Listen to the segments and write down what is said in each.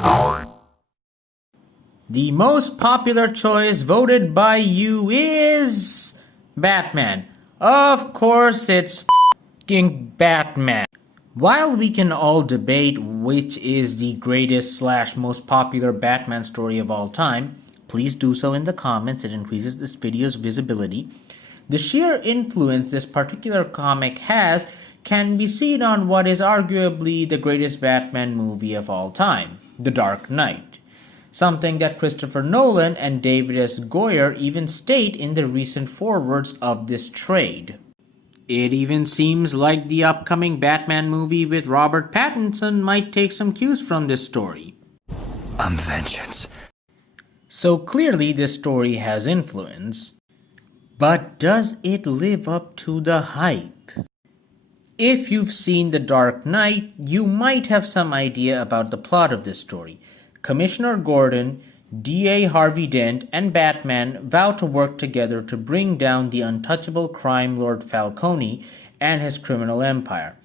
The most popular choice voted by you is Batman. Of course, it's f***ing Batman. While we can all debate which is the greatest / most popular Batman story of all time, please do so in the comments. It increases this video's visibility. The sheer influence this particular comic has can be seen on what is arguably the greatest Batman movie of all time, The Dark Knight. Something that Christopher Nolan and David S. Goyer even state in the recent forewords of this trade. It even seems like the upcoming Batman movie with Robert Pattinson might take some cues from this story. I'm vengeance. So clearly this story has influence. But does it live up to the hype? If you've seen The Dark Knight, you might have some idea about the plot of this story. Commissioner Gordon, DA Harvey Dent, and Batman vow to work together to bring down the untouchable crime lord Falcone and his criminal empire.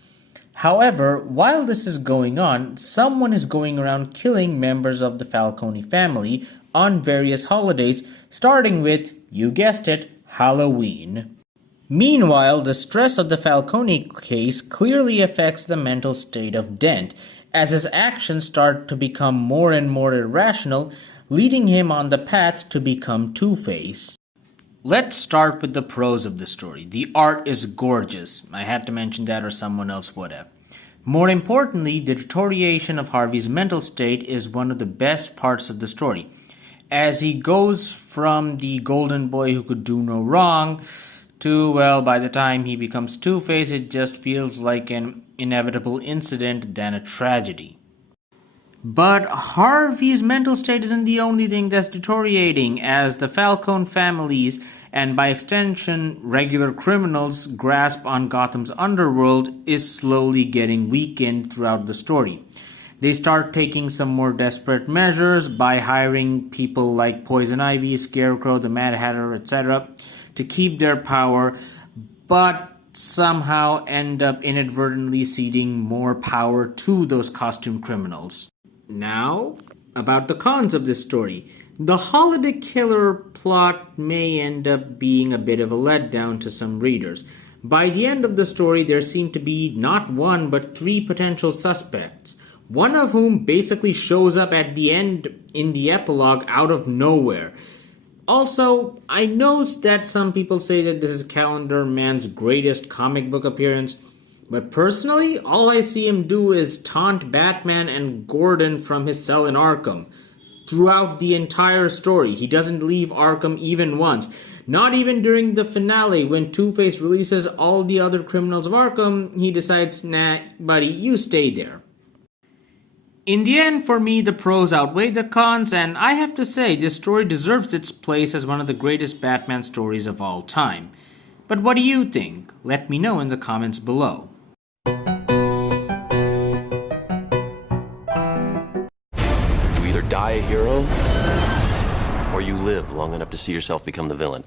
However, while this is going on, someone is going around killing members of the Falcone family on various holidays, starting with, you guessed it, Halloween. Meanwhile, the stress of the Falcone case clearly affects the mental state of Dent, as his actions start to become more and more irrational, leading him on the path to become Two-Face. Let's start with the prose of the story. The art is gorgeous. I had to mention that or someone else would have. More importantly, the deterioration of Harvey's mental state is one of the best parts of the story, as he goes from the golden boy who could do no wrong to, well, by the time he becomes Two-Face, it just feels like an inevitable incident than a tragedy. But Harvey's mental state isn't the only thing that's deteriorating, as the Falcone families, and by extension regular criminals' grasp on Gotham's underworld is slowly getting weakened throughout the story. They start taking some more desperate measures by hiring people like Poison Ivy, Scarecrow, the Mad Hatter, etc. to keep their power, but somehow end up inadvertently ceding more power to those costume criminals. Now, about the cons of this story. The Holiday Killer plot may end up being a bit of a letdown to some readers. By the end of the story, there seem to be not one but 3 potential suspects, one of whom basically shows up at the end in the epilogue out of nowhere. Also, I noticed that some people say that this is Calendar Man's greatest comic book appearance, but personally, all I see him do is taunt Batman and Gordon from his cell in Arkham. Throughout the entire story, he doesn't leave Arkham even once. Not even during the finale, when Two-Face releases all the other criminals of Arkham, he decides, nah, buddy, you stay there. In the end, for me, the pros outweigh the cons, and I have to say, this story deserves its place as one of the greatest Batman stories of all time. But what do you think? Let me know in the comments below. You either die a hero, or you live long enough to see yourself become the villain.